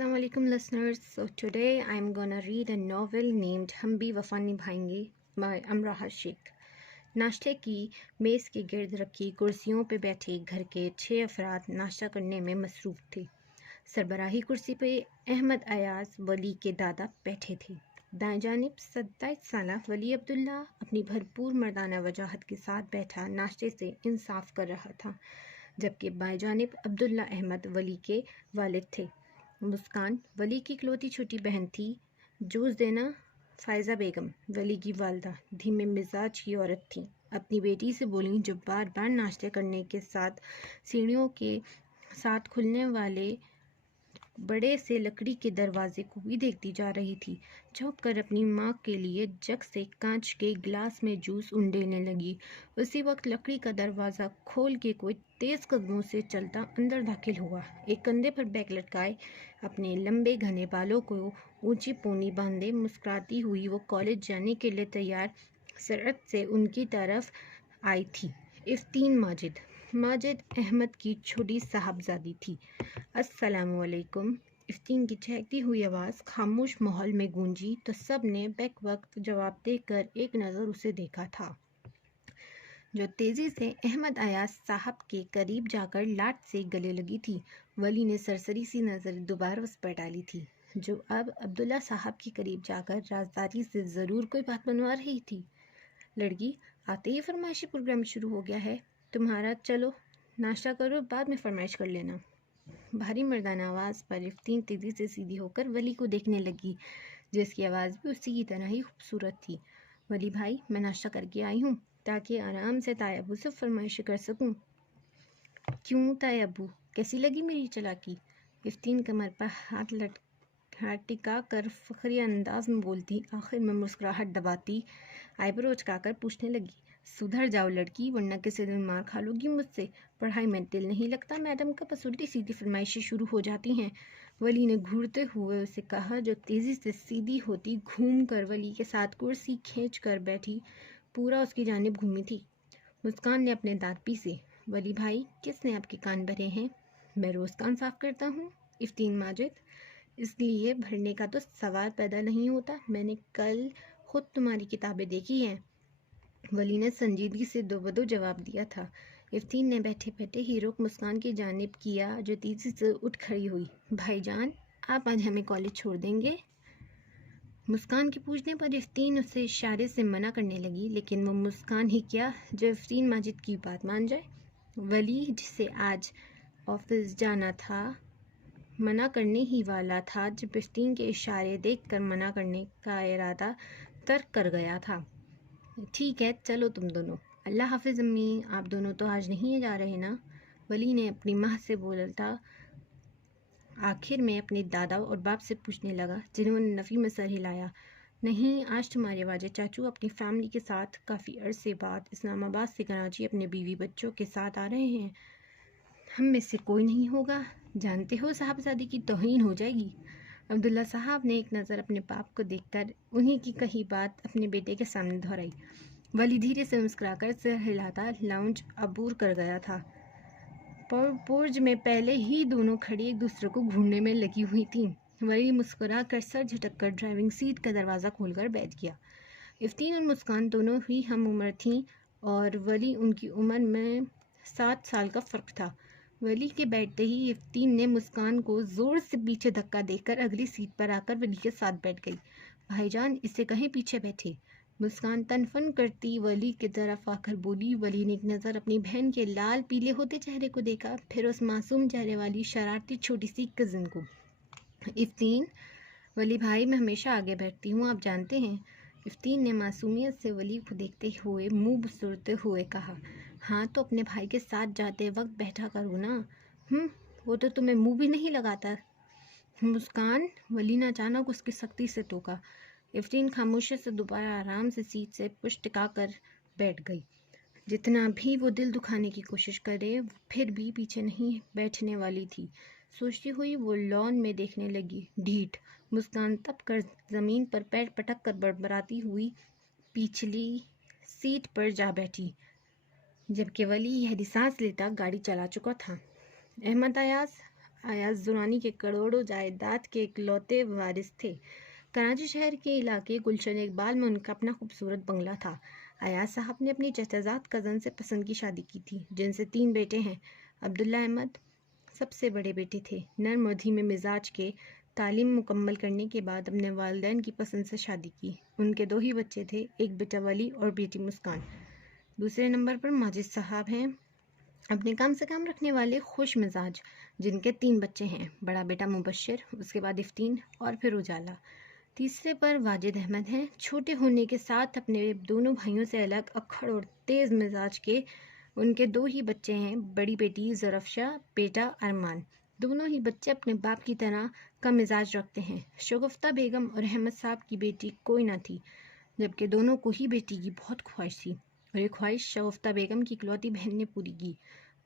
Assalamu alaikum listeners. So today I'm gonna read a novel named हम भी वफा निभाएंगे by अमराहा शेख. नाश्ते की मेज़ के गिर्द रखी कुर्सियों पे बैठे घर के 6 अफराद नाश्ता करने में मसरूफ़ थे. सरबराही कुर्सी पे अहमद अयाज वली के दादा बैठे थे. दाएं जानिब 27 साला वली अब्दुल्ला अपनी भरपूर मर्दाना वजाहत के साथ बैठा नाश्ते से इंसाफ कर रहा था, जबकि बाएं जानिब अब्दुल्ला अहमद वली के वालिद थे. मुस्कान वली की इकलौती छोटी बहन थी. जूस देना फ़ायज़ा बेगम वली की वालदा धीमे मिजाज की औरत थी. अपनी बेटी से बोली, जो बार बार नाश्ते करने के साथ सीढ़ियों के साथ खुलने वाले बड़े से लकड़ी के दरवाजे को भी देखती जा रही थी. झुक कर अपनी माँ के लिए जग से कांच के गिलास में जूस उंडेलने लगी. उसी वक्त लकड़ी का दरवाज़ा खोल के कोई तेज़ कदमों से चलता अंदर दाखिल हुआ. एक कंधे पर बैग लटकाए, अपने लंबे घने बालों को ऊंची पोनी बांधे मुस्कुराती हुई वो कॉलेज जाने के लिए तैयार सरअत से उनकी तरफ आई थी. इफ्तीन माजिद अहमद की छोटी साहबजादी थी. अस्सलामु अलैकुम. इफ्तीन की चहकती हुई आवाज़ खामोश माहौल में गूंजी तो सब ने बैक वक्त जवाब देकर एक नज़र उसे देखा था, जो तेज़ी से अहमद अयाज साहब के करीब जाकर लाट से गले लगी थी. वली ने सरसरी सी नज़र दोबारा उस पर डाली थी, जो अब अब्दुल्ला साहब के करीब जाकर राजदारी से ज़रूर कोई बात बनवा रही थी. लड़की, आते ही फरमाइशी प्रोग्राम शुरू हो गया है तुम्हारा. चलो नाश्ता करो, बाद में फरमाइश कर लेना. भारी मर्दाना आवाज़ पर इफ्तीन तेज़ी से सीधी होकर वली को देखने लगी, जिसकी आवाज़ भी उसी की तरह ही खूबसूरत थी. वली भाई, मैं नाश्ता करके आई हूँ ताकि आराम से ताया अबू से फरमाइश कर सकूँ. क्यों ताया अबू, कैसी लगी मेरी चालाकी? इफ्तीन कमर पर हाथ टिका कर फखरी अंदाज में बोलती, आखिर में मुस्कुराहट दबाती आईब्रो उचकाकर पूछने लगी, सुधर जाओ लड़की, वरना किसी दिन मार खा लोगी मुझसे. पढ़ाई में दिल नहीं लगता मैडम का, बस उल्टी सीधी फरमाइशें शुरू हो जाती हैं. वली ने घूरते हुए उसे कहा, जो तेज़ी से सीधी होती घूम कर वली के साथ कुर्सी खींच कर बैठी पूरा उसकी जानिब घूमी थी. मुस्कान ने अपने दांत पीसे. वली भाई, किसने आपके कान भरे हैं? मैं रोज़ कान साफ करता हूँ इफ्तीन माजिद, इसलिए भरने का तो सवाल पैदा नहीं होता. मैंने कल खुद तुम्हारी किताबें देखी हैं. वली ने संजीदगी से दो बदो जवाब दिया था. इफ्तीन ने बैठे बैठे ही रुख मुस्कान की जानिब किया, जो तेज़ी से उठ खड़ी हुई. भाईजान, आप आज हमें कॉलेज छोड़ देंगे? मुस्कान के पूछने पर इफ्तीन उसे इशारे से मना करने लगी, लेकिन वो मुस्कान ही क्या जो इफ्तीन माजिद की बात मान जाए. वली, जिसे आज ऑफिस जाना था, मना करने ही वाला था जब इफ्तीन के इशारे देखकर मना करने का इरादा तर्क कर गया था. ठीक है, चलो तुम दोनों. अल्लाह हाफिज़ अम्मी, आप दोनों तो आज नहीं जा रहे ना? वली ने अपनी माँ से बोलता आखिर में अपने दादा और बाप से पूछने लगा, जिन्होंने नफ़ी में सर हिलाया. नहीं, आज तुम्हारे वाजिद चाचू अपनी फैमिली के साथ काफ़ी अरसे बाद इस्लामाबाद से कराची अपने बीवी बच्चों के साथ आ रहे हैं. हम में से कोई नहीं होगा. जानते हो साहबजादी की तौहीन हो जाएगी. अब्दुल्ला साहब ने एक नज़र अपने बाप को देखकर उन्हीं की कही बात अपने बेटे के सामने दोहराई. वली धीरे से मुस्कुराकर सिर हिलाता लाउंज अबूर कर गया था. पुर्ज में पहले ही दोनों खड़ी एक दूसरे को घूरने में लगी हुई थीं. वली मुस्कुरा कर सर झटक कर ड्राइविंग सीट का दरवाज़ा खोलकर बैठ गया. इफ्तीन और मुस्कान दोनों ही हम उम्र थीं और वली उनकी उम्र में 7 साल का फ़र्क था. वली के बैठते ही इफ्तीन ने मुस्कान को ज़ोर से पीछे धक्का देकर अगली सीट पर आकर वली के साथ बैठ गई. भाईजान, इससे कहीं पीछे बैठे. मुस्कान तनफन करती वली की तरफ आकर बोली. वली ने एक नज़र अपनी बहन के लाल पीले होते चेहरे को देखा, फिर उस मासूम चेहरे वाली शरारती छोटी सी कज़न को. इफ्तीन, वली भाई, मैं हमेशा आगे बैठती हूँ, आप जानते हैं. इफ्तीन ने मासूमियत से वली को देखते हुए मुँह बसुरते हुए कहा. हाँ, तो अपने भाई के साथ जाते वक्त बैठा करो ना. वो तो तुम्हें मुँह भी नहीं लगाता. मुस्कान, वली ने अचानक उसकी सख्ती से टोका. इफ्तीन खामोशी से दोबारा आराम से सीट से पुश टिका कर बैठ गई. जितना भी वो दिल दुखाने की कोशिश करे, फिर भी पीछे नहीं बैठने वाली थी. सोचती हुई वो लॉन में देखने लगी. ढीठ मुस्कान तब कर ज़मीन पर पैर पटक कर बड़बड़ाती हुई पिछली सीट पर जा बैठी, जबकि वली यह सांस लेता गाड़ी चला चुका था. अहमद अयाज, ایاز درانی کے کروڑوں جائیداد کے اکلوتے وارث تھے۔ کراچی شہر کے علاقے گلشن اقبال میں ان کا اپنا خوبصورت بنگلہ تھا۔ ایاز صاحب نے اپنی چچازاد کزن سے پسند کی شادی کی تھی، جن سے 3 بیٹے ہیں۔ عبداللہ احمد سب سے بڑے بیٹے تھے۔ نرم و دھیمے مزاج کے، تعلیم مکمل کرنے کے بعد اپنے والدین کی پسند سے شادی کی۔ ان کے 2 ہی بچے تھے، ایک بیٹا ولی اور بیٹی مسکان۔ دوسرے نمبر پر ماجد صاحب ہیں، اپنے کام سے کام رکھنے والے، خوش مزاج، جن کے 3 بچے ہیں، بڑا بیٹا مبشر، اس کے بعد افتین اور پھر اجالا۔ تیسرے پر واجد احمد ہیں، چھوٹے ہونے کے ساتھ اپنے دونوں بھائیوں سے الگ، اکھڑ اور تیز مزاج کے۔ ان کے 2 ہی بچے ہیں، بڑی بیٹی زرفشہ، بیٹا ارمان۔ دونوں ہی بچے اپنے باپ کی طرح کا مزاج رکھتے ہیں۔ شگفتہ بیگم اور احمد صاحب کی بیٹی کوئی نہ تھی، جبکہ دونوں کو ہی بیٹی کی بہت خواہش تھی، اور یہ خواہش شگفتہ بیگم کی اکلوتی بہن نے پوری کی۔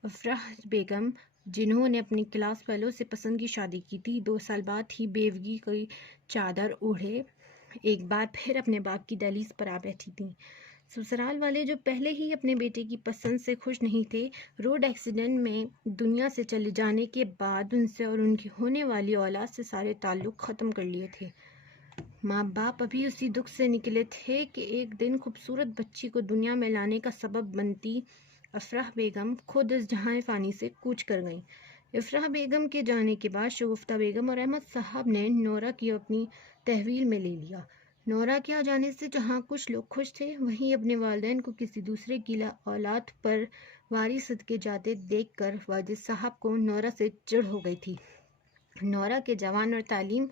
افراح بیگم، جنہوں نے اپنی کلاس فیلو سے پسند کی شادی کی تھی، 2 سال بعد ہی بیوگی کی چادر اوڑھے ایک بار پھر اپنے باپ کی دہلیز پر آ بیٹھی تھیں۔ سسرال والے، جو پہلے ہی اپنے بیٹے کی پسند سے خوش نہیں تھے، روڈ ایکسیڈنٹ میں دنیا سے چلے جانے کے بعد ان سے اور ان کی ہونے والی اولاد سے سارے تعلق ختم کر لیے تھے۔ ماں باپ ابھی اسی دکھ سے نکلے تھے کہ ایک دن خوبصورت بچی کو دنیا میں لانے کا سبب بنتی افراح بیگم خود اس جہاں فانی سے کوچ کر گئیں۔ افراح بیگم کے جانے کے بعد شگفتہ بیگم اور احمد صاحب نے نورہ کی اپنی تحویل میں لے لیا۔ نورہ کے آ جانے سے جہاں کچھ لوگ خوش تھے، وہیں اپنے والدین کو کسی دوسرے کی اولاد پر واری صدقے جاتے دیکھ کر واجد صاحب کو نورہ سے چڑ ہو گئی تھی۔ نورہ کے جوان اور تعلیم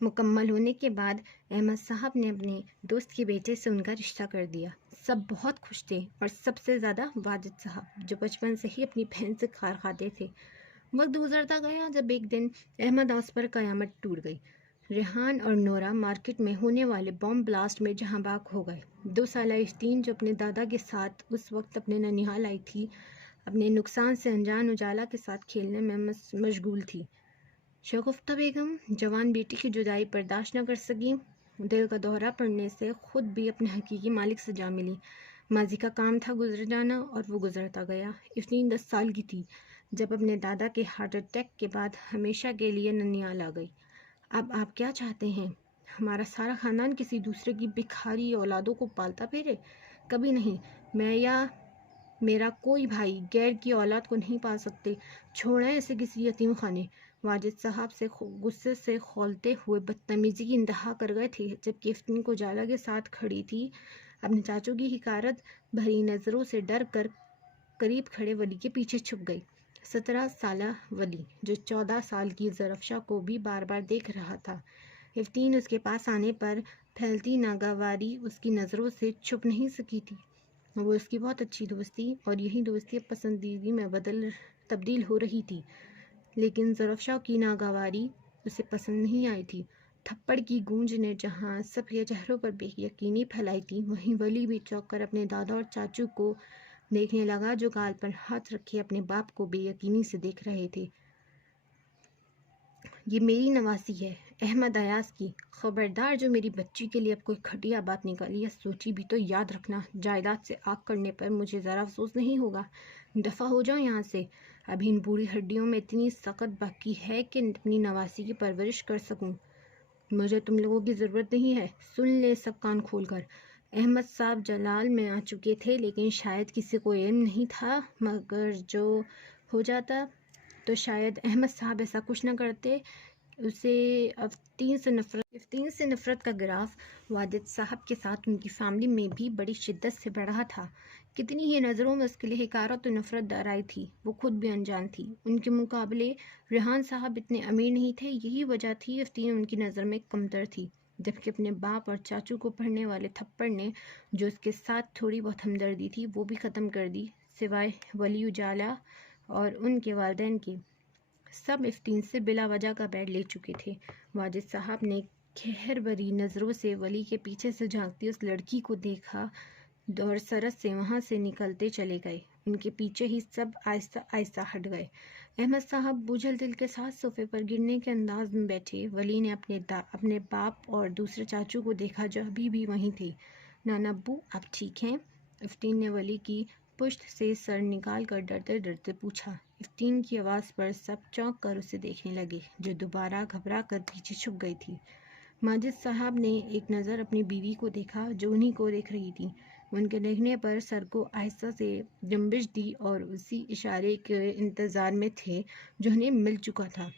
مکمل ہونے کے بعد احمد صاحب نے اپنے دوست کے بیٹے سے ان کا رشتہ کر دیا۔ سب بہت خوش تھے، اور سب سے زیادہ واجد صاحب، جو بچپن سے ہی اپنی بہن سے کھار کھاتے تھے۔ وقت گزرتا گیا، جب ایک دن احمد ہاؤس پر قیامت ٹوٹ گئی۔ ریحان اور نورہ مارکیٹ میں ہونے والے بم بلاسٹ میں جہاں بھاگ ہو گئے۔ 2 سالہ افتین، جو اپنے دادا کے ساتھ اس وقت اپنے ننیہال آئی تھی، اپنے نقصان سے انجان اجالا کے ساتھ کھیلنے میں مشغول تھی۔ شگفتہ بیگم جوان بیٹی کی جدائی برداشت نہ کر سکیں، دل کا دورہ پڑنے سے خود بھی اپنے حقیقی مالک سے جا ملی۔ ماضی کا کام تھا گزر جانا، اور وہ گزرتا گیا۔ افتین 10 سال کی تھی جب اپنے دادا کے ہارٹ اٹیک کے بعد ہمیشہ کے لیے ننیال آ گئی۔ اب آپ کیا چاہتے ہیں؟ ہمارا سارا خاندان کسی دوسرے کی بکھاری اولادوں کو پالتا پھرے؟ کبھی نہیں۔ میں یا میرا کوئی بھائی غیر کی اولاد کو نہیں پال سکتے۔ چھوڑیں اسے کسی یتیم خانے۔ واجد صاحب سے غصے سے کھولتے ہوئے بدتمیزی کی انتہا کر گئے تھے، جبکہ افتین کو جالا کے ساتھ کھڑی تھی، اپنے چاچو کی حقارت بھری نظروں سے ڈر کر قریب کھڑے ولی کے پیچھے چھپ گئی۔ 17 سالہ ولی، جو 14 سال کی زرفشہ کو بھی بار بار دیکھ رہا تھا۔ افتین اس کے پاس آنے پر پھیلتی ناگواری اس کی نظروں سے چھپ نہیں سکی تھی۔ وہ اس کی بہت اچھی دوست تھی، اور یہی دوستی اب پسندیدگی میں تبدیل ہو رہی تھی۔ لیکن زرفشہ کی ناگواری اسے پسند نہیں آئی تھی۔ تھپڑ کی گونج نے جہاں سب کے چہروں پر بے یقینی پھیلائی تھی، وہیں ولی بھی چونک کر اپنے دادا اور چاچو کو دیکھنے لگا، جو گال پر ہاتھ رکھے اپنے باپ کو بے یقینی سے دیکھ رہے تھے۔ یہ میری نواسی ہے، احمد ایاز کی۔ خبردار، جو میری بچی کے لیے اب کوئی گھٹیا بات نکالی یا سوچی بھی تو یاد رکھنا، جائیداد سے آگ کرنے پر مجھے ذرا افسوس نہیں ہوگا۔ دفع ہو جاؤ یہاں سے۔ ابھی ان بوڑھی ہڈیوں میں اتنی سکت باقی ہے کہ اپنی نواسی کی پرورش کر سکوں۔ مجھے تم لوگوں کی ضرورت نہیں ہے۔ سن لیں سب کان کھول کر۔ احمد صاحب جلال میں آ چکے تھے، لیکن شاید کسی کو علم نہیں تھا، مگر جو ہو جاتا تو شاید احمد صاحب ایسا کچھ نہ کرتے۔ اسے افتین سے نفرت کا گراف واجد صاحب کے ساتھ ان کی فیملی میں بھی بڑی شدت سے بڑھا تھا۔ کتنی ہی نظروں میں اس کے لیے حقارت و نفرت درائی تھی، وہ خود بھی انجان تھی۔ ان کے مقابلے ریحان صاحب اتنے امیر نہیں تھے، یہی وجہ تھی افتین ان کی نظر میں کمتر تھی، جبکہ اپنے باپ اور چاچو کو پڑھنے والے تھپڑ نے جو اس کے ساتھ تھوڑی بہت ہمدردی تھی، وہ بھی ختم کر دی، سوائے ولی اجالا اور ان کے والدین کے۔ سب افتین سے بلا وجہ کا بیڑ لے چکے تھے۔ واجد صاحب نے قہر بھری نظروں سے ولی کے پیچھے سے جھانکتی اس لڑکی کو دیکھا، اور سرت سے وہاں سے نکلتے چلے گئے۔ ان کے پیچھے ہی سب آہستہ آہستہ ہٹ گئے۔ احمد صاحب بوجھل دل کے ساتھ صوفے پر گرنے کے انداز میں بیٹھے۔ ولی نے اپنے باپ اور دوسرے چاچو کو دیکھا، جو ابھی بھی وہیں تھے۔ نانا ابو، آپ ٹھیک ہیں؟ افتین نے ولی کی پشت سے سر نکال کر ڈرتے ڈرتے پوچھا۔ افتین کی آواز پر سب چونک کر اسے دیکھنے لگے، جو دوبارہ گھبرا کر پیچھے چھپ گئی تھی۔ ماجد صاحب نے ایک نظر اپنی بیوی کو دیکھا جو انہی کو دیکھ رہی تھی۔ ان کے دیکھنے پر سر کو آہستہ سے جنبش دی اور اسی اشارے کے انتظار میں تھے جو انہیں مل چکا تھا۔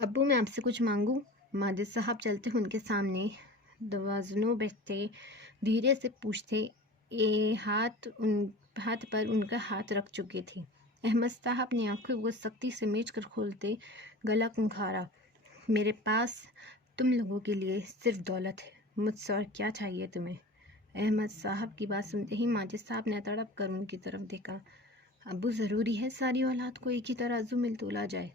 ابو، میں آپ سے کچھ مانگوں؟ ماجد صاحب چلتے ان کے سامنے دوازنوں بیٹھتے دھیرے سے پوچھتے، ہاتھ پر ان کا ہاتھ رکھ چکے تھے۔ احمد صاحب نے آنکھوں کو سختی سے میچ کر کھولتے گلا کھنکھارا، میرے پاس تم لوگوں کے لیے صرف دولت ہے، مجھ سے اور کیا چاہیے تمہیں؟ احمد صاحب کی بات سنتے ہی ماجد صاحب نے تڑپ کر ان کی طرف دیکھا۔ ابو، ضروری ہے ساری اولاد کو ایک ہی ترازو میں تولا جائے؟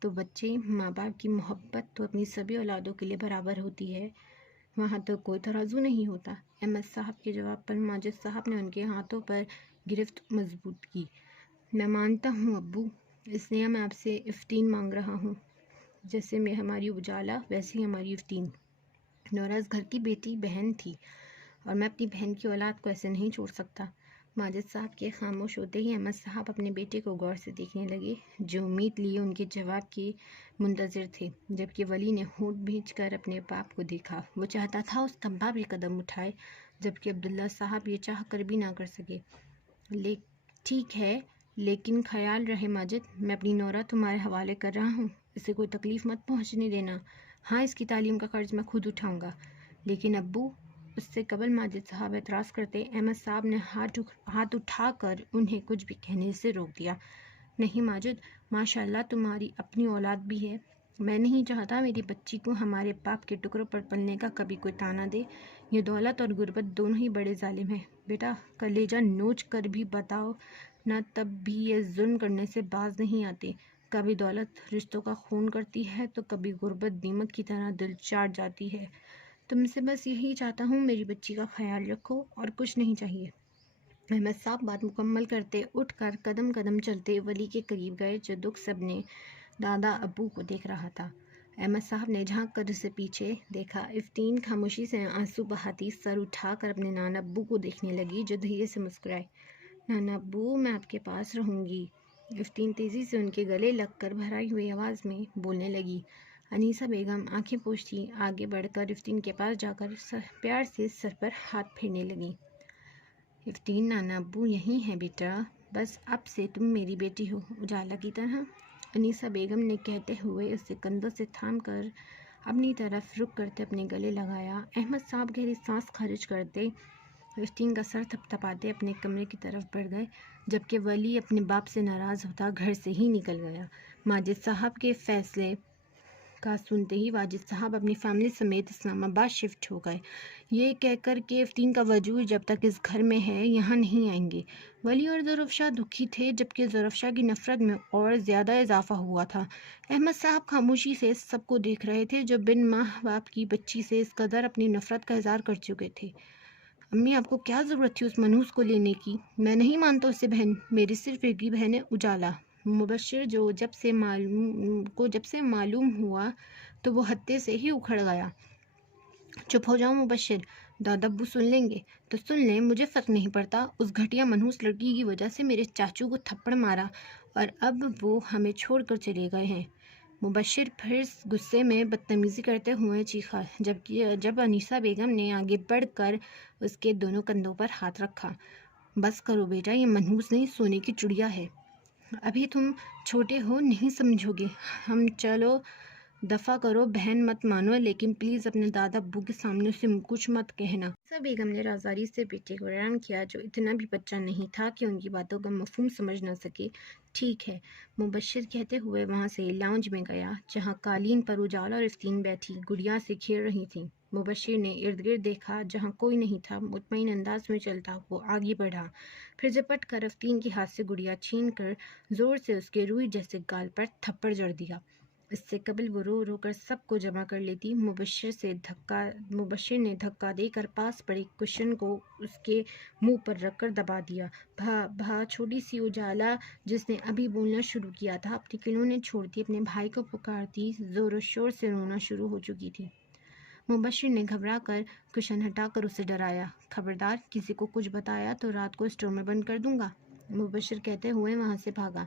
تو بچے، ماں باپ کی محبت تو اپنی سبھی اولادوں کے لیے برابر ہوتی ہے، وہاں تو کوئی ترازو نہیں ہوتا۔ احمد صاحب کے جواب پر ماجد صاحب نے ان کے ہاتھوں پر گرفت مضبوط کی۔ میں مانتا ہوں ابو، اس لیے میں آپ سے افتین مانگ رہا ہوں۔ جیسے میں ہماری اجالا ویسے ہی ہماری افتین۔ نورا اس گھر کی بیٹی بہن تھی اور میں اپنی بہن کی اولاد کو ایسے نہیں چھوڑ سکتا۔ ماجد صاحب کے خاموش ہوتے ہی احمد صاحب اپنے بیٹے کو غور سے دیکھنے لگے، جو امید لیے ان کے جواب کے منتظر تھے، جبکہ ولی نے ہونٹ بھینچ کر اپنے باپ کو دیکھا۔ وہ چاہتا تھا اس کا باپ یہ قدم اٹھائے، جبکہ عبداللہ صاحب یہ چاہ کر بھی نہ کر سکے۔ ٹھیک ہے، لیکن خیال رہے ماجد، میں اپنی نورا تمہارے حوالے کر رہا ہوں، اسے کوئی تکلیف مت پہنچنے دینا۔ ہاں، اس کی تعلیم کا خرچ میں خود اٹھاؤں گا۔ لیکن ابو، اس سے قبل ماجد صاحب اعتراض کرتے، احمد صاحب نے ہاتھ اٹھا کر انہیں کچھ بھی کہنے سے روک دیا۔ نہیں ماجد، ماشاءاللہ تمہاری اپنی اولاد بھی ہے، میں نہیں چاہتا میری بچی کو ہمارے باپ کے ٹکڑوں پر پلنے کا کبھی کوئی تانا دے۔ یہ دولت اور غربت دونوں ہی بڑے ظالم ہیں۔ بیٹا، کلیجہ نوچ کر بھی بتاؤ نہ، تب بھی یہ ظلم کرنے سے باز نہیں آتے۔ کبھی دولت رشتوں کا خون کرتی ہے تو کبھی غربت دیمک کی طرح دل چاٹ جاتی ہے۔ تم سے بس یہی چاہتا ہوں، میری بچی کا خیال رکھو، اور کچھ نہیں چاہیے۔ احمد صاحب بات مکمل کرتے اٹھ کر قدم قدم چلتے ولی کے قریب گئے، جو دکھ سب نے دادا ابو کو دیکھ رہا تھا۔ احمد صاحب نے جھانک کر اسے پیچھے دیکھا۔ افتین خاموشی سے آنسو بہاتی سر اٹھا کر اپنے نانا ابو کو دیکھنے لگی، جو دھیرے سے مسکرائے۔ نانا ابو، میں آپ کے پاس رہوں گی۔ افتین تیزی سے ان کے گلے لگ کر بھرائی ہوئی آواز میں بولنے لگی۔ انیسہ بیگم آنکھیں پوچھتی آگے بڑھ کر افتین کے پاس جا کر پیار سے سر پر ہاتھ پھیرنے لگی۔ افتین، نانا ابو یہی ہیں بیٹا، بس اب سے تم میری بیٹی ہو، اجالا کی طرح۔ انیسہ بیگم نے کہتے ہوئے اسے کندھوں سے تھام کر اپنی طرف رخ کرتے اپنے گلے لگایا۔ احمد صاحب گہری سانس خارج کرتے افتین کا سر تھپ تھپاتے اپنے کمرے کی طرف بڑھ گئے، جبکہ ولی اپنے باپ سے ناراض ہوتا گھر سے ہی نکل گیا۔ ماجد صاحب کے فیصلے کا سنتے ہی واجد صاحب اپنی فیملی سمیت اسلام آباد شفٹ ہو گئے، یہ کہہ کر کہ افتین کا وجود جب تک اس گھر میں ہے یہاں نہیں آئیں گے۔ ولی اور ظرف دکھی تھے، جبکہ ظرف کی نفرت میں اور زیادہ اضافہ ہوا تھا۔ احمد صاحب خاموشی سے سب کو دیکھ رہے تھے، جو بن ماں باپ کی بچی سے اس قدر اپنی نفرت کا اظہار کر چکے تھے۔ امی، آپ کو کیا ضرورت تھی اس منحوس کو لینے کی؟ میں نہیں مانتا اسے بہن، میری صرف ایک ہی بہن ہے، اجالا۔ مبشر جب سے معلوم ہوا تو وہ ہتے سے ہی اکھڑ گیا۔ چپ ہو جاؤ مبشر، دادا ابو سن لیں گے تو سن لیں، مجھے فرق نہیں پڑتا۔ اس گھٹیا منحوس لڑکی کی وجہ سے میرے چاچو کو تھپڑ مارا اور اب وہ ہمیں چھوڑ کر چلے گئے ہیں۔ مبشر پھر غصے میں بدتمیزی کرتے ہوئے چیخا، جب انیسہ بیگم نے آگے بڑھ کر اس کے دونوں کندھوں پر ہاتھ رکھا۔ بس کرو بیٹا، یہ منحوس نہیں، سونے کی چڑیا ہے۔ ابھی تم چھوٹے ہو، نہیں سمجھو گے۔ ہم چلو دفع کرو، بہن مت مانو، لیکن پلیز اپنے دادا ابو کے سامنے اسے کچھ مت کہنا۔ انیسہ بیگم نے رازداری سے بیٹے کو حیران کیا، جو اتنا بھی بچہ نہیں تھا کہ ان کی باتوں کا مفہوم سمجھ نہ سکے۔ ٹھیک ہے، مبشر کہتے ہوئے وہاں سے لاؤنج میں گیا، جہاں قالین پر اجالا اور افتین بیٹھی گڑیا سے کھیل رہی تھیں۔ مبشر نے ارد گرد دیکھا، جہاں کوئی نہیں تھا، مطمئن انداز میں چلتا وہ آگے بڑھا، پھر جپٹ کر افتین کے ہاتھ سے گڑیا چھین کر زور سے اس کے روئی جیسے گال پر تھپڑ جڑ دیا۔ اس سے قبل وہ رو رو کر سب کو جمع کر لیتی، مبشر نے دھکا دے کر پاس پڑے کشن کو اس کے منہ پر رکھ کر دبا دیا۔ بھا چھوٹی سی اجالا، جس نے ابھی بولنا شروع کیا تھا، اپنے کھلونے چھوڑتی اپنے بھائی کو پکارتی زور و شور سے رونا شروع ہو چکی تھی۔ مبشر نے گھبرا کر کشن ہٹا کر اسے ڈرایا، خبردار، کسی کو کچھ بتایا تو رات کو اسٹور میں بند کر دوں گا۔ मुबश्शिर कहते हुए वहाँ से भागा।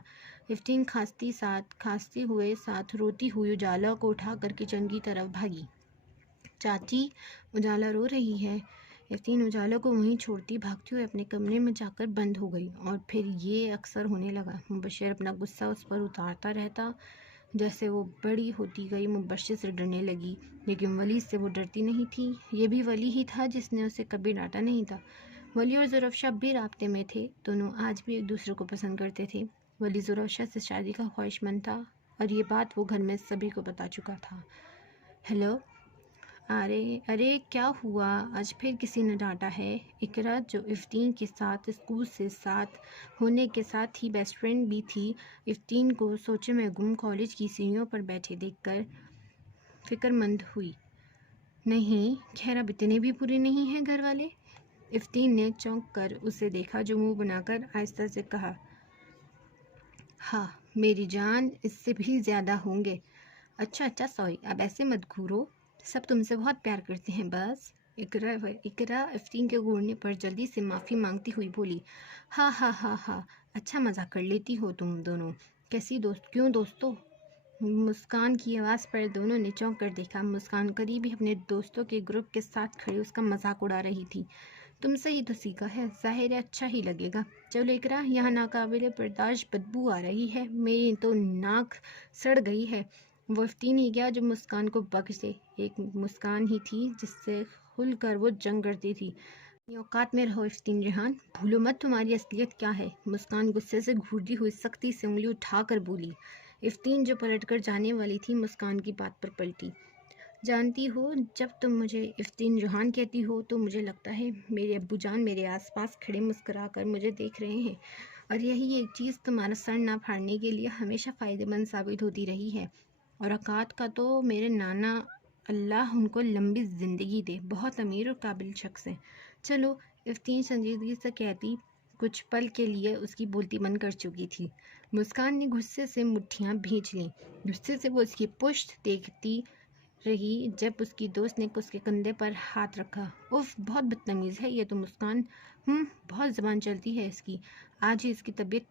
इफ्तीन खांसते हुए साथ रोती हुई उजाला को उठाकर किचन की तरफ भागी। चाची, उजाला रो रही है। इफ्तीन उजाला को वहीं छोड़ती भागती हुई अपने कमरे में जाकर बंद हो गई। और फिर ये अक्सर होने लगा। मुबश्शिर अपना गुस्सा उस पर उतारता रहता। जैसे वो बड़ी होती गई मुबश्शिर से डरने लगी, लेकिन वली से वो डरती नहीं थी। ये भी वली ही था जिसने उसे कभी डांटा नहीं था। वली और ज़ुरैशा भी राब्ते में थे। दोनों आज भी एक दूसरे को पसंद करते थे। वली ज़ुरैशा से शादी का ख्वाहिशमंद था और ये बात वो घर में सभी को बता चुका था। हेलो, अरे अरे, क्या हुआ? आज फिर किसी ने डांटा है? इकरा, जो इफ्तीन के साथ स्कूल से साथ होने के साथ ही बेस्ट फ्रेंड भी थी, इफ्तीन को सोचे में गुम कॉलेज की सीढ़ियों पर बैठे देखकर फिक्रमंद हुई। नहीं, खैर अब इतने भी बुरे नहीं हैं घर वाले। इफ्तीन ने चौंक कर उसे देखा, जो मुंह बनाकर आहिस्ता से कहा, हाँ मेरी जान, इससे भी ज़्यादा होंगे। अच्छा सॉरी, अब ऐसे मत घूरो, सब तुमसे बहुत प्यार करते हैं बस। इकरा इफ्तीन के घूरने पर जल्दी से माफ़ी मांगती हुई बोली, हाँ, अच्छा मज़ाक कर लेती हो तुम दोनों। कैसी दोस्त, क्यों दोस्तों? मुस्कान की आवाज़ पर दोनों ने चौंक कर देखा। मुस्कान करीब ही अपने दोस्तों के ग्रुप के साथ खड़ी उसका मजाक उड़ा रही थी। तुमसे ही तो सीखा है, ज़ाहिर है अच्छा ही लगेगा। चलो इकरा, यहाँ नाकाबिले बर्दाश्त बदबू आ रही है, मेरी तो नाक सड़ गई है। वो इफ्तीन ही गया जो मुस्कान को बख्शे। एक मुस्कान ही थी जिससे खुल कर वो जंग करती थी। अपनी औकात में रहो इफ्तीन जहान, भूलो मत तुम्हारी असलियत क्या है। मुस्कान गुस्से से घूरती हुई सख्ती से उंगली उठाकर बोली। इफ्तीन जो पलट कर जाने वाली थी, मुस्कान की बात पर पलटी। जानती हो, जब तुम मुझे इफ्तीन जहान कहती हो तो मुझे लगता है मेरे अब्बू जान मेरे आसपास खड़े मुस्कुरा कर मुझे देख रहे हैं, और यही एक चीज़ तुम्हारा सर ना फाड़ने के लिए हमेशा फ़ायदेमंद साबित होती रही है। और औकात का तो मेरे नाना, अल्लाह उनको लंबी ज़िंदगी दे, बहुत अमीर और काबिल शख्स हैं। चलो, इफ्तीन संजीदगी से कहती, कुछ पल के लिए उसकी बोलती बंद कर चुकी थी। मुस्कान ने गुस्से से मुट्ठियाँ भींच लीं। गुस्से से वो उसकी पुश्त देखती रही जब उसकी दोस्त ने उसके कंधे पर हाथ रखा। उफ, बहुत बदतमीज़ है ये तो मुस्कान। बहुत ज़बान चलती है इसकी। आज ही इसकी तबीयत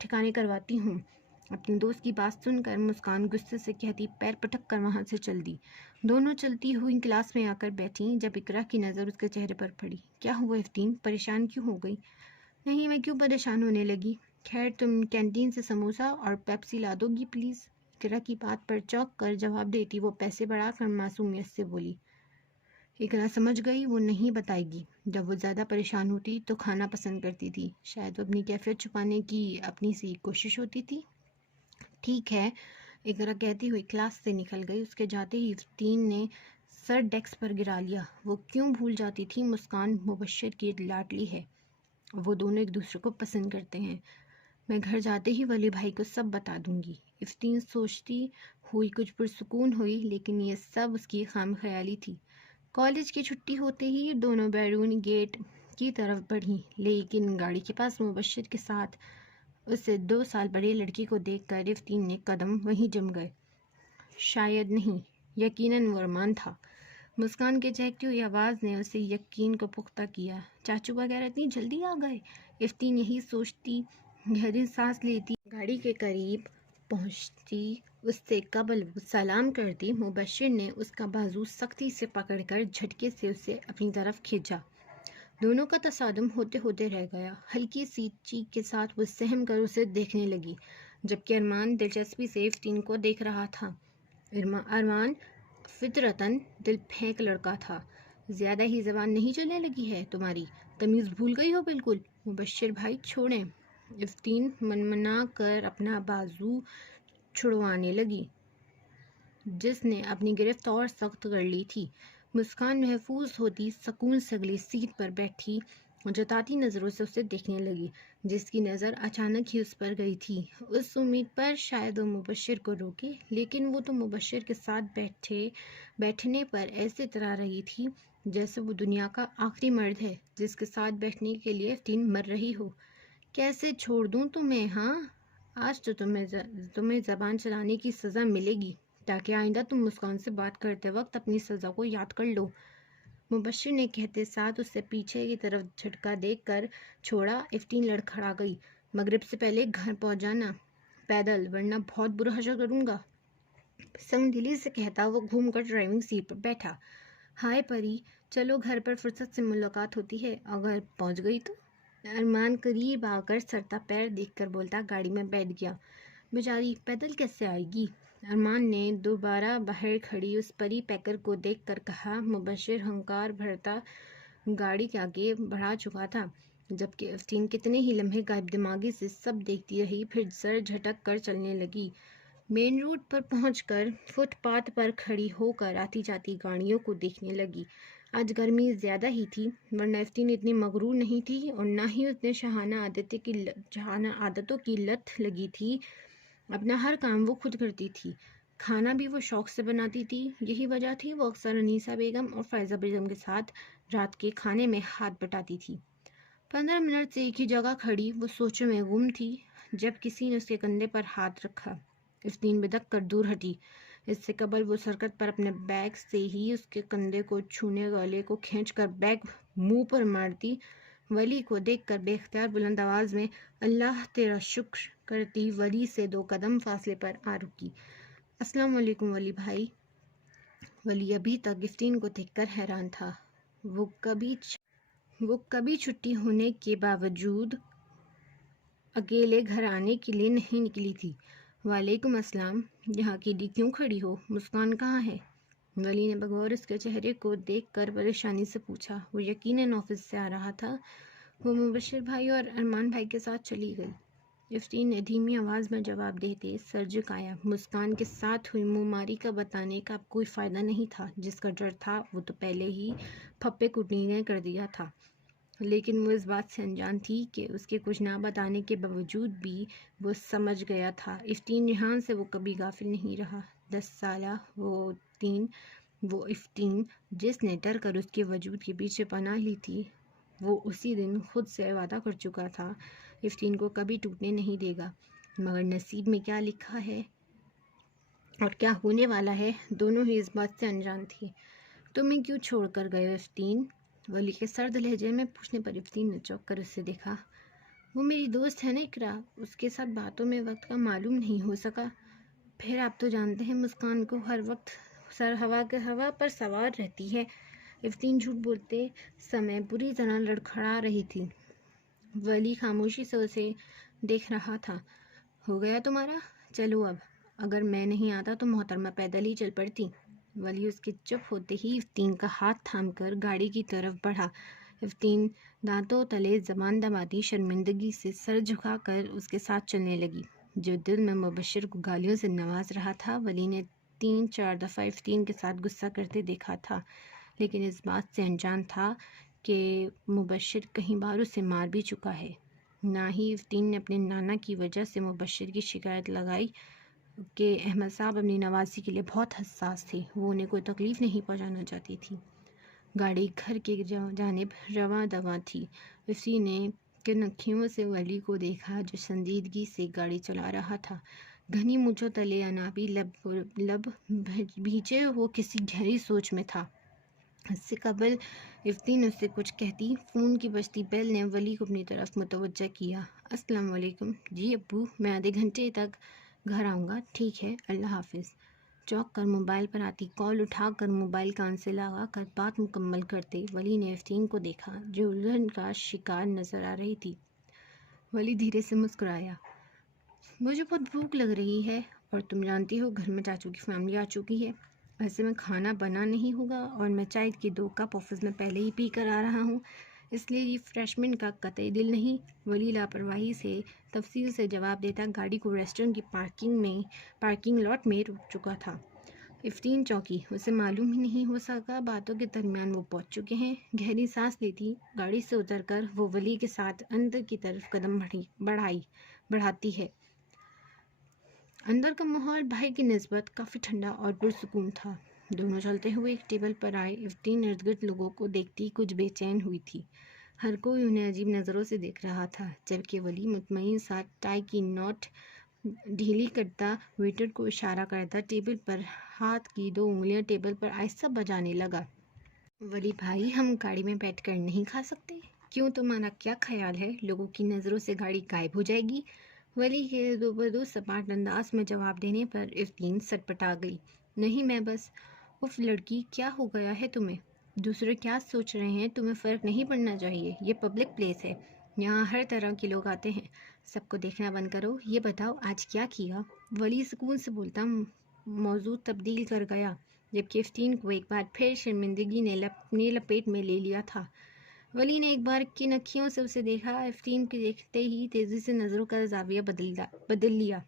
ठिकाने करवाती हूँ। अपनी दोस्त की बात सुनकर मुस्कान गुस्से से कहती पैर पटक कर वहाँ से चल दी। दोनों चलती हुई क्लास में आकर बैठी जब इकरा की नज़र उसके चेहरे पर पड़ी। क्या हुआ इफ्तीन, परेशान क्यों हो गई? नहीं, मैं क्यों परेशान होने लगी? खैर, तुम कैंटीन से समोसा और पेप्सी ला दोगी प्लीज़? इकरा की बात पर चौंक कर जवाब देती वो पैसे बढ़ाकर मासूमियत से बोली। इकरा समझ गई वो नहीं बताएगी। जब वो ज़्यादा परेशान होती तो खाना पसंद करती थी। शायद वो अपनी कैफियत छुपाने की अपनी सी कोशिश होती थी। ठीक है, इकरा कहती हुई क्लास से निकल गई। उसके जाते ही इफ्तीन ने सर डेस्क पर गिरा लिया। वो क्यों भूल जाती थी, मुस्कान मुबश्शिर की लाडली है। वो दोनों एक दूसरे को पसंद करते हैं। मैं घर जाते ही वली भाई को सब बता दूंगी। इफ्तीन सोचती हुई कुछ पुरसुकून हुई, लेकिन ये सब उसकी खामख्याली थी। कॉलेज की छुट्टी होते ही दोनों बैरून गेट की तरफ बढ़ी, लेकिन गाड़ी के पास मुबश्शिर के साथ उससे 2 साल बड़े लड़की को देखकर इफ्तीन ने कदम वहीं जम गए। शायद नहीं, यकीनन वो अरमान था। मुस्कान के चहकती हुई आवाज़ ने उसे यकीन को पुख्ता किया। चाचू वगैरह इतनी जल्दी आ गए? इफ्तीन यही सोचती गहरी सांस लेती गाड़ी के करीब पहुंचती। उससे कबल वो सलाम करती, मुबश्शिर ने उसका बाजू सख्ती से पकड़कर झटके से उसे अपनी तरफ खींचा। दोनों का तसादुम होते होते रह गया। हल्की सी चीख के साथ वो सहम कर उसे देखने लगी, जबकि अरमान दिलचस्पी से इफ्तीन को देख रहा था। अरमान फितरतन दिल फेंक लड़का था। ज़्यादा ही ज़बान नहीं चलने लगी है तुम्हारी? तमीज़ भूल गई हो बिल्कुल। मुबश्शिर भाई छोड़ें। इफ्तीन मनमना कर अपना बाजू छुड़वाने लगी, जिसने अपनी गिरफ्त और सख्त कर ली थी। मुस्कान महफूज होती सुकून से अगली सीट पर बैठी और जताती नज़रों से उसे देखने लगी, जिसकी नज़र अचानक ही उस पर गई थी। उस उम्मीद पर शायद वो मुबश्शिर को रोके, लेकिन वो तो मुबश्शिर के साथ बैठने पर ऐसे इतरा रही थी जैसे वो दुनिया का आखिरी मर्द है जिसके साथ बैठने के लिए इफ्तीन मर रही हो। कैसे छोड़ दूँ तुम्हें? हाँ, आज तो तुम्हें ज़बान चलाने की सज़ा मिलेगी, ताकि आइंदा तुम मुस्कान से बात करते वक्त अपनी सज़ा को याद कर लो। मुबश्शिर ने कहते साथ उससे पीछे की तरफ झटका देकर छोड़ा। इफ्तीन लड़खड़ा गई। मगरिब से पहले घर पहुंच जाना, पैदल, वरना बहुत बुरा हशर करूंगा, संगदिली से कहता वो घूमकर ड्राइविंग सीट पर बैठा। हाय परी, चलो घर पर फुर्सत से मुलाकात होती है, अगर पहुंच गई तो। अरमान करीब आकर सरता पैर देखकर बोलता, गाड़ी में बैठ गया। बेचारी पैदल कैसे आएगी? अरमान ने दोबारा बाहर खड़ी उस परी पैकर को देखकर कहा। मुबश्शिर हंकार भरता गाड़ी के आगे बढ़ा चुका था, जबकि इफ्तीन कितने ही लम्हे गायब दिमागी से सब देखती रही, फिर सर झटक कर चलने लगी। मेन रोड पर पहुंचकर फुटपाथ पर खड़ी होकर आती जाती गाड़ियों को देखने लगी। आज गर्मी ज़्यादा ही थी, वरना इफ्तीन इतनी मगरूर नहीं थी और ना ही उतने शहाना आदतों की लत लगी थी। अपना हर काम वो खुद करती थी, खाना भी वो शौक से बनाती थी। यही वजह थी वो अक्सर अनीसा बेगम और फ़ायज़ा बेगम के साथ रात के खाने में हाथ बटाती थी। 15 मिनट से एक ही जगह खड़ी वो सोचों में गुम थी, जब किसी ने उसके कंधे पर हाथ रखा। इफ्तीन बिदक कर दूर हटी। इससे कबल वो सरकत पर अपने बैग से ही उसके कंधे को छूने वाले को खींचकर बैग मुंह पर मारती। वली को देखकर बेख्तियार बुलंद आवाज में अल्लाह तेरा शुक्र करती वली से 2 कदम फासले पर आ रुकी। अस्सलाम वालेकुम वली भाई। वली अभी तक इफ्तीन को देखकर हैरान था। वो कभी छुट्टी होने के बावजूद अकेले घर आने के लिए नहीं निकली थी। वालेकुम अस्सलाम, यहाँ अकेली क्यों खड़ी हो? मुस्कान कहाँ है? वली ने बगौर उसके चेहरे को देखकर परेशानी से पूछा। वो यकीनन ऑफिस से आ रहा था। वो मुबश्शिर भाई और अरमान भाई के साथ चली गई। इफ्तीन ने धीमी आवाज़ में जवाब देते सर झुकाया। मुस्कान के साथ हुई मुँहमारी का बताने का अब कोई फ़ायदा नहीं था। जिसका डर था वो तो पहले ही फप्पे कुटनी ने कर दिया था, लेकिन वो इस बात से अनजान थी कि उसके कुछ ना बताने के बावजूद भी वो समझ गया था। इफ्तीन रिहान से वो कभी गाफिल नहीं रहा। 10 साला वो इफ्तीन जिसने डर कर उसके वजूद के पीछे पनाह ली थी, वो उसी दिन खुद से वादा कर चुका था इफ्तीन को कभी टूटने नहीं देगा। मगर नसीब में क्या लिखा है और क्या होने वाला है, दोनों ही इस बात से अनजान थे। तुम्हें क्यों छोड़ कर गए हो इफ्तीन? वली के सर्द लहजे में पूछने पर इफ्तीन ने चौंक कर उससे देखा। वो मेरी दोस्त है ना इकरा, उसके साथ बातों में वक्त का मालूम नहीं हो सका। फिर आप तो जानते हैं मुस्कान को हर वक्त हवा पर सवार रहती है। इफ्तीन झूठ बोलते समय बुरी तरह लड़खड़ा रही थी। वली खामोशी से उसे देख रहा था। हो गया तुम्हारा? चलो अब। अगर मैं नहीं आता तो मोहतरमा पैदल ही चल पड़ती। वली उसके चुप होते ही इफ्तीन का हाथ थामकर गाड़ी की तरफ बढ़ा। इफ्तीन दांतों तले जबान दबाती शर्मिंदगी से सर झुकाकर उसके साथ चलने लगी। जो दिल में मुबश्शिर को गालियों से नवाज रहा था, वली ने 3-4 दफ़ा इफ्तीन के साथ गुस्सा करते देखा था, लेकिन इस बात से अनजान था कि मुबश्शिर कहीं बार उसे मार भी चुका है। ना ही इफ्तीन ने अपने नाना की वजह से मुबश्शिर की शिकायत लगाई कि अहमद साहब अपनी नवासी के लिए बहुत हसास थे। वो उन्हें कोई तकलीफ़ नहीं पहुंचाना चाहती थी। गाड़ी घर के जानिब रवां दवां थी। इफ्ती ने कनखियों से वली को देखा, जो संजीदगी से गाड़ी चला रहा था। घनी मूंछों तले अनाबी लब भींचे वो किसी गहरी सोच में था। इससे कबल इफ्तीन उससे कुछ कहती, फ़ोन की बजती बेल ने वली को अपनी तरफ मुतवज्जा किया। अस्सलाम वालेकुम। जी अब्बू, मैं आधे घंटे तक घर आऊँगा। ठीक है, अल्लाह हाफिज़। चौंक कर मोबाइल पर आती कॉल उठाकर मोबाइल कान से लगा कर बात मुकम्मल करते वली ने इफ्तीन को देखा, जो उलझन का शिकार नज़र आ रही थी। वली धीरे से मुस्कुराया। मुझे बहुत भूख लग रही है, और तुम जानती हो घर में चाचू की फैमिली आ चुकी है। ऐसे में खाना बना नहीं होगा, और मैं चाय के 2 कप ऑफिस में पहले ही पी कर आ रहा हूँ, इसलिए रिफ्रेशमेंट का कतई दिल नहीं। वली लापरवाही से तफसील से जवाब देता गाड़ी को रेस्टोरेंट की पार्किंग लॉट में रुक चुका था। इफ्तीन चौंकी। उसे मालूम ही नहीं हो सका बातों के दरमियान वो पहुंच चुके हैं। गहरी सांस लेती गाड़ी से उतरकर वो वली के साथ अंदर की तरफ कदम बढ़ाती है। अंदर का माहौल भाई की निस्बत काफ़ी ठंडा और पुरसुकून था। दोनों चलते हुए एक टेबल पर आए। इफ्तीन इर्द गिर्द लोगों को देखती कुछ बेचैन हुई थी। हर कोई उन्हें अजीब नज़रों से देख रहा था, जबकि वली मुतमईन सा टाई की नोट ढीली करता वेटर को इशारा करता टेबल पर हाथ की 2 उंगलियां टेबल पर आहिस्ता बजाने लगा। वली भाई, हम गाड़ी में बैठकर नहीं खा सकते? क्यों, तुम्हारा क्या ख्याल है, लोगों की नज़रों से गाड़ी गायब हो जाएगी? वली के दोबदो सपाट अंदाज में जवाब देने पर इफ्तीन सटपटा गई। नहीं, मैं बस। उफ लड़की, क्या हो गया है तुम्हें? दूसरे क्या सोच रहे हैं तुम्हें फ़र्क नहीं पड़ना चाहिए। ये पब्लिक प्लेस है, यहाँ हर तरह के लोग आते हैं। सबको देखना बंद करो। ये बताओ आज क्या किया? वली सुकून से बोलता मौजू तब्दील कर गया, जबकि इफ्तीन को एक बार फिर शर्मिंदगी ने अपनी लपेट में ले लिया था। वली ने एक बार किन अखियों से उसे देखा। इफ्तीन के देखते ही तेज़ी से नज़रों का जाविया बदल लिया।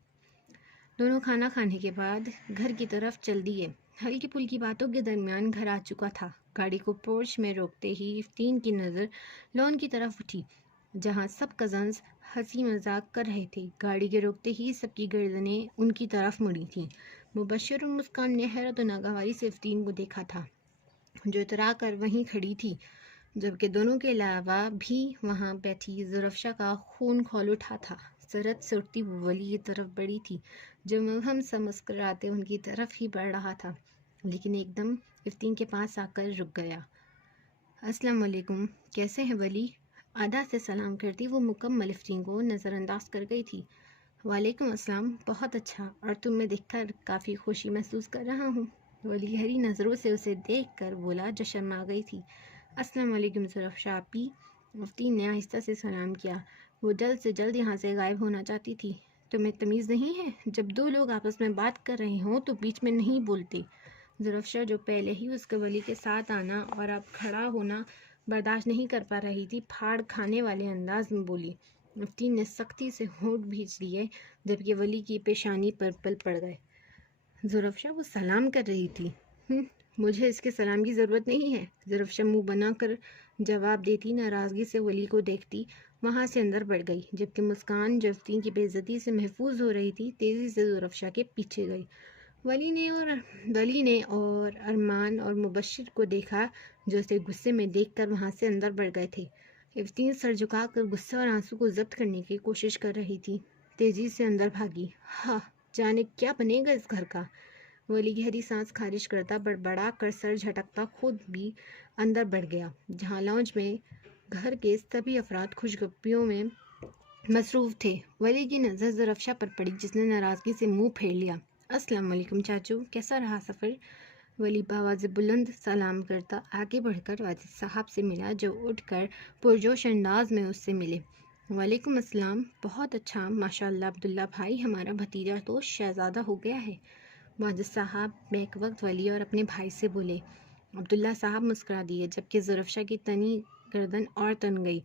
दोनों खाना खाने के बाद घर की तरफ चल दिए। हल्की फुल्की बातों के दरमियान घर आ चुका था। गाड़ी को पोर्च में रोकते ही इफ्तीन की नज़र लॉन की तरफ उठी, जहाँ सब कज़न्स हंसी मजाक कर रहे थे। गाड़ी के रोकते ही सबकी गर्दनें उनकी तरफ मुड़ी थीं। मुबश्शिर और मुस्कान ने हैरत और नागवारी से इफ्तीन को देखा था, जो इतरा कर वहीं खड़ी थी, जबकि दोनों के अलावा भी वहाँ बैठी ज़ुरफ़शा का खून खौल उठा था। सरहद से उठती वो वली की तरफ बढ़ी थी, जो मुबहम सा मुस्कुराते उनकी तरफ ही बढ़ रहा था, लेकिन एकदम इफ्तीन के पास आकर रुक गया। अस्सलाम वालेकुम, कैसे हैं वली? आधा से सलाम करती वो मुकम्मल इफ्तीन को नज़रअंदाज कर गई थी। वालेकुम अस्सलाम, बहुत अच्छा, और तुम्हें देखकर काफ़ी खुशी महसूस कर रहा हूँ। वली हरी नज़रों से उसे देखकर बोला, जो शर्मा गई थी। अस्सलाम वालेकुम ज़ुरफ़शा आपी। इफ्तीन ने आहिस्ता से सलाम किया। वो जल्द से जल्द यहाँ से गायब होना चाहती थी। तुम्हें तमीज़ नहीं है? जब दो लोग आपस में बात कर रहे हों तो बीच में नहीं बोलते। ज़ुरफ़शा, जो पहले ही उसके वली के साथ आना और अब खड़ा होना बर्दाश्त नहीं कर पा रही थी, फाड़ खाने वाले अंदाज में बोली। इफ्तीन ने सख्ती से होंठ भींच लिए, जबकि वली की पेशानी पर पल पड़ गए। ज़ुरफ़शा, वो सलाम कर रही थी। मुझे इसके सलाम की ज़रूरत नहीं है। ज़ुरफ़शा मुँह बनाकर जवाब देती नाराज़गी से वली को देखती वहाँ से अंदर बढ़ गई, जबकि मुस्कान, जो इफ्तीन की बेइज्जती से महफूज हो रही थी, तेज़ी से ज़ुरफ़शा के पीछे गई। वली ने और अरमान और मुबश्शिर को देखा, जो उसे गुस्से में देखकर वहाँ से अंदर बढ़ गए थे। इफ्तीन सर झुकाकर गुस्से और आंसू को ज़ब्त करने की कोशिश कर रही थी। तेज़ी से अंदर भागी। हाँ, जाने क्या बनेगा इस घर का। वली गहरी सांस खारिज करता बड़बड़ा कर सर झटकता खुद भी अंदर बढ़ गया, जहाँ लॉन्ज में घर के सभी अफराद खुशगपियों में मसरूफ़ थे। वली की नज़र ज़ुरफ़शा पर पड़ी, जिसने नाराज़गी से मुंह फेर लिया। अस्सलाम वालेकुम चाचू, कैसा रहा सफ़र? वली बावाज़ बुलंद सलाम करता आगे बढ़कर वाजिद साहब से मिला, जो उठकर पुरजोश अंदाज में उससे मिले। वालेकुम अस्सलाम, बहुत अच्छा माशाअल्लाह अब्दुल्ला भाई, हमारा भतीजा तो शहज़ादा हो गया है। वाजिद साहब बैक वक्त वली और अपने भाई से बोले। अब्दुल्ला साहब मुस्कुरा दिए, जबकि ज़ुरफ़शा की तनी गर्दन और तन गई।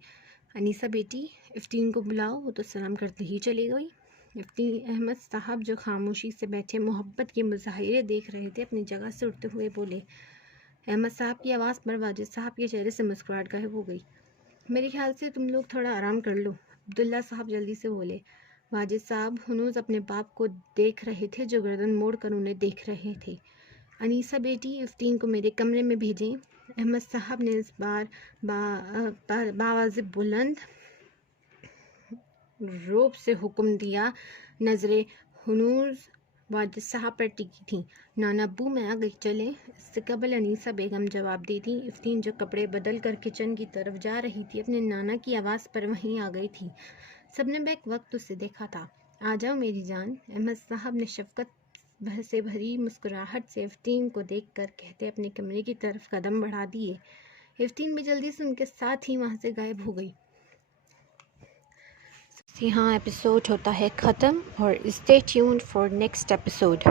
अनीसा बेटी, इफ्तीन को बुलाओ, वो तो सलाम करते ही चली गई। इफ्तीन अहमद साहब, जो खामोशी से बैठे मोहब्बत के मुजाहिरे देख रहे थे, अपनी जगह से उठते हुए बोले। अहमद साहब की आवाज़ पर वाजिद साहब के चेहरे से मुस्कुराहट गायब हो गई। मेरे ख्याल से तुम लोग थोड़ा आराम कर लो, अब्दुल्ला साहब जल्दी से बोले। वाजिद साहब हनूज अपने बाप को देख रहे थे, जो गर्दन मोड़ कर उन्हें देख रहे थे। अनीसा बेटी, इफ्तीन को मेरे कमरे में भेजें, अहमद साहब ने इस बार बावाज़ बुलंद रोब से हुक्म दिया। नज़रें हुनूर वाजिद साहब पर टिकी थी। नाना अब्बू, मैं आ गई, चलें। इससे कबल अनीसा बेगम जवाब देती। इफ्तीन, जो कपड़े बदल कर किचन की तरफ जा रही थी, अपने नाना की आवाज़ पर वहीं आ गई थी। सबने बैक वक्त उसे देखा था। आ जाओ मेरी जान, अहमद साहब ने शफकत से भरी मुस्कुराहट से इफ्तीन को देखकर कहते अपने कमरे की तरफ कदम बढ़ा दिए। इफ्तीन भी जल्दी से उनके साथ ही वहाँ से गायब हो गई। यहाँ एपिसोड होता है ख़त्म, और stay tuned for next episode.